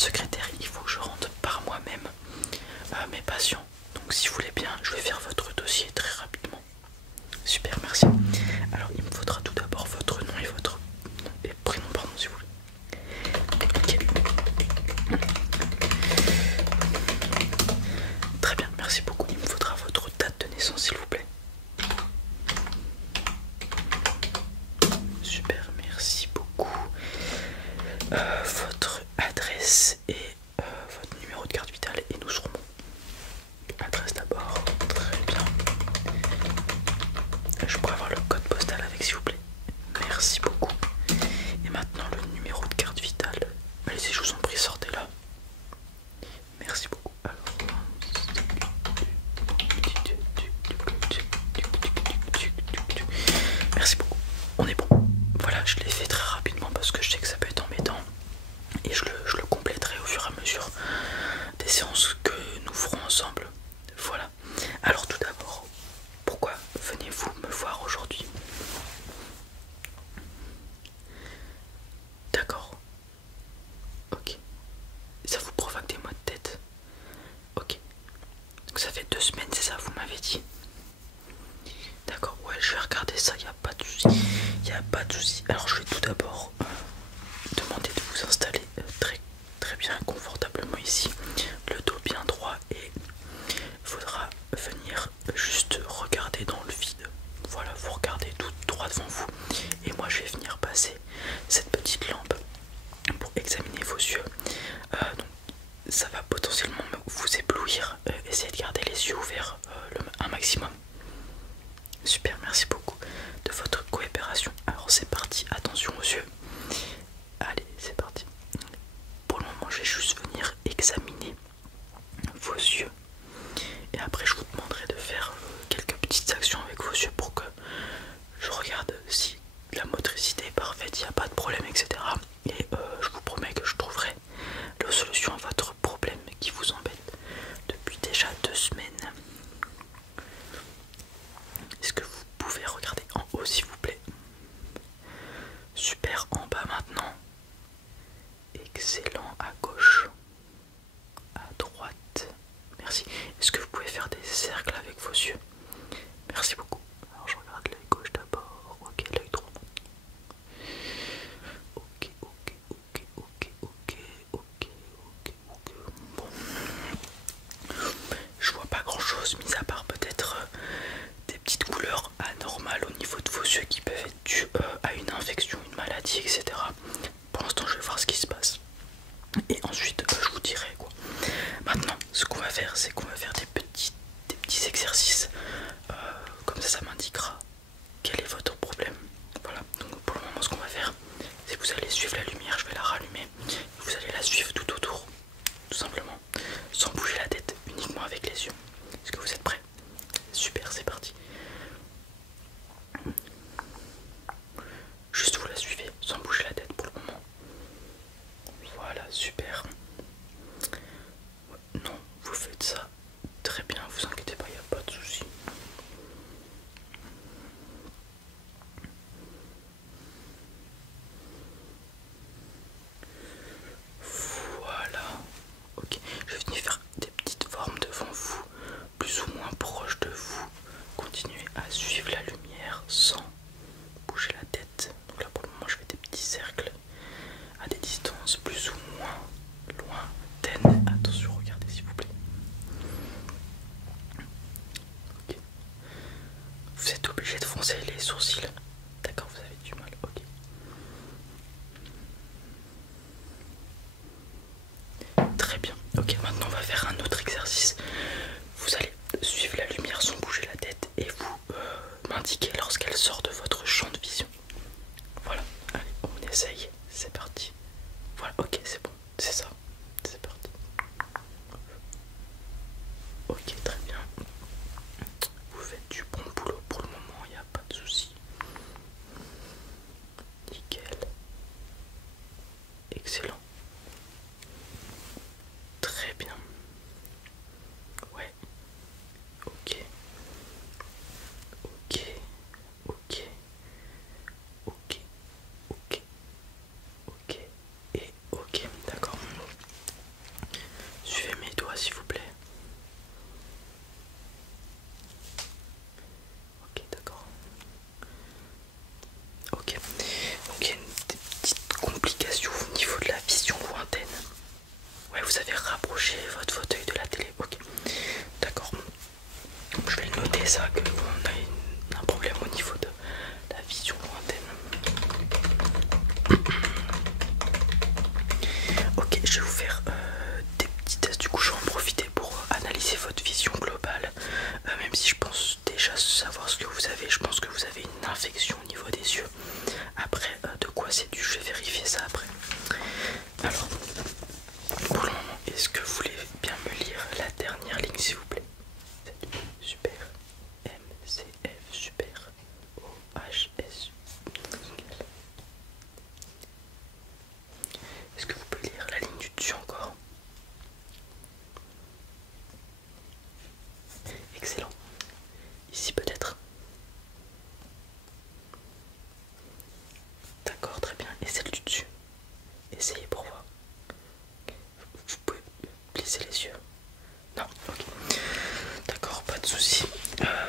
votre secrétaire, il faut que je rentre par moi-même mes patients. Donc si vous voulez bien, je vais faire votre dossier très rapidement. Super, merci. Alors il me faudra tout d'abord votre nom et votre nom et prénom, pardon, si vous voulez. Ok. Très bien, merci beaucoup. Il me faudra votre date de naissance, s'il vous plaît. Super, merci beaucoup. Votre adresse et votre numéro de carte vitale et nous serons bons. Adresse d'abord, très bien. Je pourrais avoir le code postal avec, s'il vous plaît. Merci beaucoup. Et maintenant le numéro de carte vitale. Allez-y, je vous en prie, sortez là. Merci beaucoup. Alors... Merci beaucoup. On est bon. Voilà, je l'ai fait très rapidement parce que je sais que ça peut être embêtant. Et je le compléterai au fur et à mesure des séances que nous ferons ensemble. Voilà. Alors tout d'abord, pourquoi venez-vous me voir aujourd'hui? D'accord. Ok. Ça vous provoque des maux de tête? Ok. Donc ça fait 2 semaines, c'est ça, vous m'avez dit? D'accord, ouais, je vais regarder ça, il n'y a pas de souci. Il n'y a pas de souci. Alors je vais tout d'abord demander de vous installer très bien confortablement ici. Le dos bien droit et il faudra venir juste regarder dans le vide. Voilà, vous regardez tout droit devant vous. Et moi je vais venir passer cette petite lampe pour examiner vos yeux. Donc ça va potentiellement vous éblouir. Essayez de garder les yeux ouverts un maximum. Super, merci beaucoup de votre coopération. Alors c'est parti, attention aux yeux. Allez, c'est parti. Pour le moment, je vais juste venir examiner vos yeux. Et après, je vous demanderai de faire quelques petites actions avec vos yeux pour que je regarde si la motricité est parfaite, il n'y a pas de problème, etc. Et je vous promets que je trouverai la solution à votre problème qui vous embête depuis déjà 2 semaines. Est-ce que vous pouvez regarder en haut, s'il vous plaît? Super, en bas maintenant. Excellent, à gauche, à droite. Merci. Est-ce que vous pouvez faire des cercles avec vos yeux? Merci beaucoup. Alors je regarde l'œil gauche d'abord. Ok, l'œil droit. Ok, ok, ok, ok, ok, ok, ok, ok. Bon. Je vois pas grand chose, mis à part peut-être des petites couleurs anormales au niveau de vos yeux qui peuvent être dues à une infection, une maladie, etc. Pour l'instant, je vais voir ce qui se passe. Et ensuite, je vous dirai quoi. Maintenant, ce qu'on va faire, c'est qu'on va faire des petits exercices. Comme ça m'indiquera quel est votre problème. Voilà, donc pour le moment, ce qu'on va faire, c'est que vous allez suivre la lumière, je vais la rallumer. Vous allez la suivre tout autour, tout simplement, sans bouger la tête, uniquement avec les yeux. Est-ce que vous êtes prêts? Super, c'est parti. Juste vous la suivez, sans bouger la tête pour le moment. Voilà, super. Non, vous faites ça très bien, vous inquiétez pas, il n'y a pas de souci. Voilà. Ok, je vais venir faire des petites formes devant vous, plus ou moins proches de vous. Continuez à suivre la lumière sans bouger la tête. Donc là pour le moment je fais des petits cercles à des distances plus ou moins lointaines. Attention, regardez s'il vous plaît. Ok. Vous êtes obligé de foncer les sourcils. D'accord, vous avez du mal, ok. Très bien, ok, maintenant on va faire un autre exercice. Vous allez suivre la lumière sans bouger la tête et vous m'indiquer lorsqu'elle sort de votre champ de vision. Voilà, allez, on essaye, c'est parti. Voilà, ok, c'est bon, c'est ça, c'est parti. Ok, très bien. Vous faites du bon boulot pour le moment, il n'y a pas de souci. Nickel. Excellent. Très bien. Ouais. Ok. Ok. Ok. Ok. Ok. arraché votre fauteuil de la télé. Ok, d'accord. Je vais le noter ça, que on a un problème au niveau de la vision lointaine. Ok, je vais vous faire des petits tests. Du coup, je vais en profiter pour analyser votre vision globale. Même si je pense déjà savoir ce que vous avez, je pense que vous avez une infection au niveau des yeux. Après, de quoi c'est dû, je vais vérifier ça après. Alors, pour le moment, est-ce que vous voulez bien me lire la dernière ligne, s'il vous plaît? Super. MCF, super. OHS. Est-ce que vous pouvez lire la ligne du dessus encore? Excellent. Ici peut-être? D'accord, très bien. Et celle du dessus? Essayez pour voir. Vous pouvez plisser les yeux? Non, ok. D'accord, pas de souci.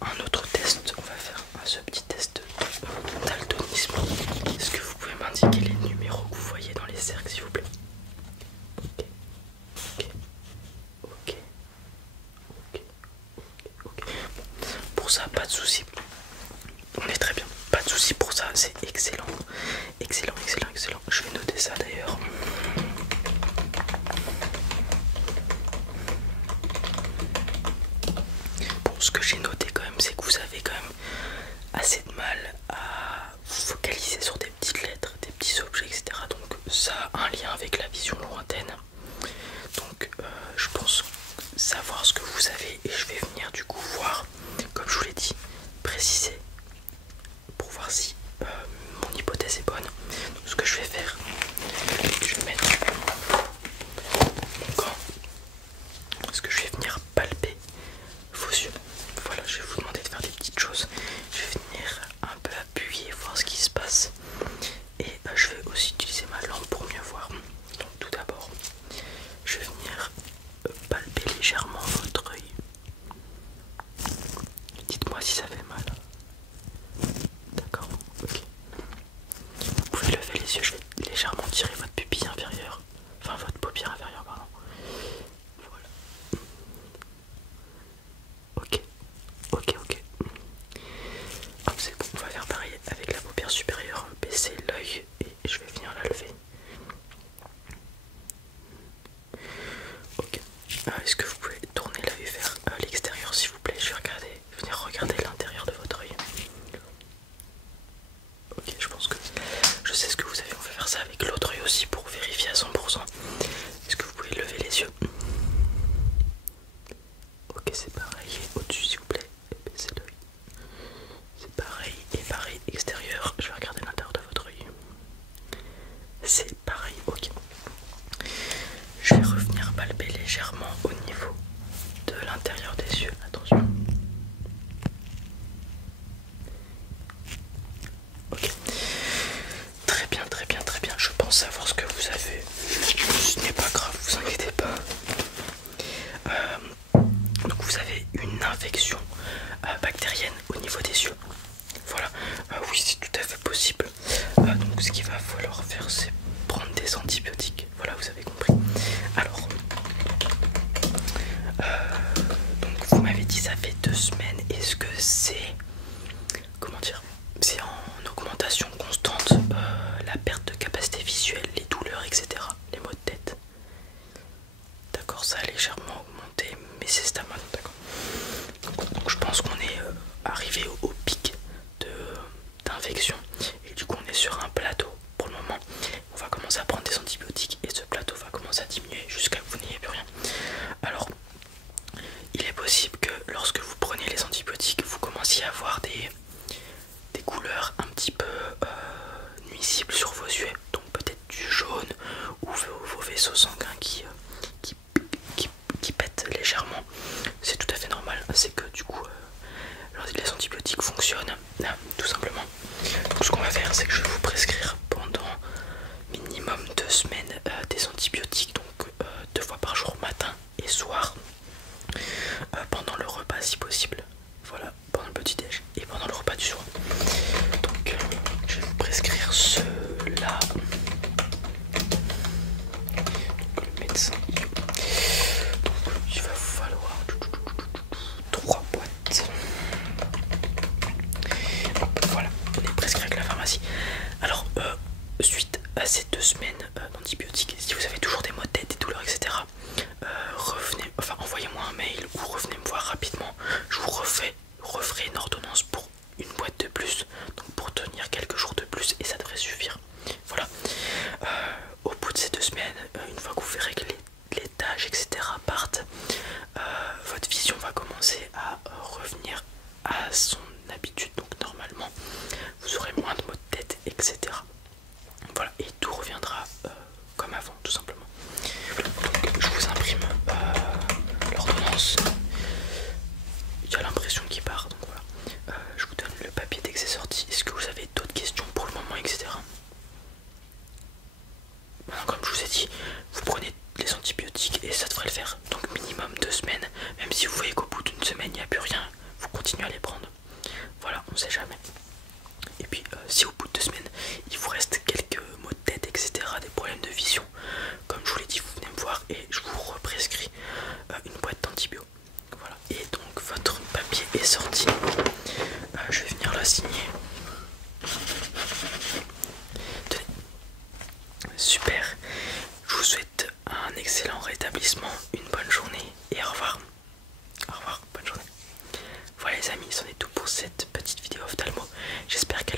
Un autre test, on va faire ce petit test de daltonisme. Est-ce que vous pouvez m'indiquer les numéros que vous voyez dans les cercles, s'il vous plaît? Ok, ok, ok, ok, ok. Bon, pour ça, pas de souci. On est très bien. Pas de souci pour ça, c'est excellent. Excellent, excellent, excellent. Je vais noter ça d'ailleurs. Bon, ce que j'ai noté quand même, c'est que vous avez quand même assez de mal à vous focaliser sur des petites lettres, des petits objets, etc. Donc ça a un lien avec la vision lointaine. Donc je pense savoir ce que vous avez et je vais venir du coup voir, comme je vous l'ai dit, préciser pour voir si mon hypothèse est bonne. Donc ce que je vais faire, je vais mettre mon gant, parce que je vais venir palper vos yeux. Voilà, je vais vous demander de faire des petites choses. Je vais venir un peu appuyer, voir ce qui se passe. Et je vais aussi utiliser ma lampe pour mieux voir. Donc tout d'abord, je vais venir palper légèrement votre œil. Dites-moi si ça fait mal. D'accord, ok. Vous pouvez lever les yeux, je vais légèrement tirer votre pupille inférieure. Enfin votre paupière inférieure, pardon. Voilà. Ok, ok, ok. Hop, c'est bon, on va faire pareil avec la paupière supérieure. Baisser l'œil et je vais venir la lever. Ok. Est-ce que vous pouvez tourner l'œil vers l'extérieur s'il vous plaît? Je vais venir regarder l'intérieur de votre œil. Ok, je pense que je sais ce que vous avez. On va faire ça avec l'autre œil aussi pour vérifier à 100%. Est-ce que vous pouvez lever les yeux? Ok, c'est pareil. Au-dessus s'il vous plaît. Et baissez l'œil. C'est pareil et pareil. Extérieur. Je vais regarder l'intérieur de votre œil. C'est pareil. Ok. Je vais revenir palper légèrement au niveau de l'intérieur des yeux. Attention. Ok. Très bien, très bien, très bien. Je pense savoir ce que vous avez. Ce n'est pas grave, vous inquiétez pas. Donc vous avez une infection bactérienne au niveau des yeux. Voilà. Oui, c'est tout à fait possible. Donc ce qu'il va falloir faire, c'est prendre des antibiotiques. Voilà, vous avez compris. Alors, donc vous m'avez dit ça fait 2 semaines. Est-ce que c'est, comment dire, c'est en augmentation constante, la perte de capacité visuelle, les douleurs, etc., les maux de tête? D'accord, ça a légèrement augmenté, mais c'est stable, d'accord. Donc je pense qu'on est arrivé au pic d'infection et du coup on est sur un plateau pour le moment. On va commencer à prendre des antibiotiques et ce plateau va commencer à diminuer jusqu'à ce que vous n'ayez plus rien. Alors il est possible que lorsque vous prenez les antibiotiques vous commenciez à avoir des couleurs un petit peu nuisibles sur vos yeux, donc peut-être du jaune ou vos vaisseaux sanguins qui pètent légèrement. C'est tout à fait normal, c'est que du coup les antibiotiques fonctionnent tout simplement. Donc ce qu'on va faire, c'est que je vais vous prescrire pendant minimum 2 semaines des antibiotiques, donc 2 fois par jour, matin et soir, pendant le repas si possible. Voilà, pendant le petit déj et pendant le repas du soir. Donc je vais vous prescrire ceux-là. Le dois signer. Tenez. Super. Je vous souhaite un excellent rétablissement, une bonne journée et au revoir. Au revoir, bonne journée. Voilà les amis, c'en est tout pour cette petite vidéo ophtalmo. J'espère qu'elle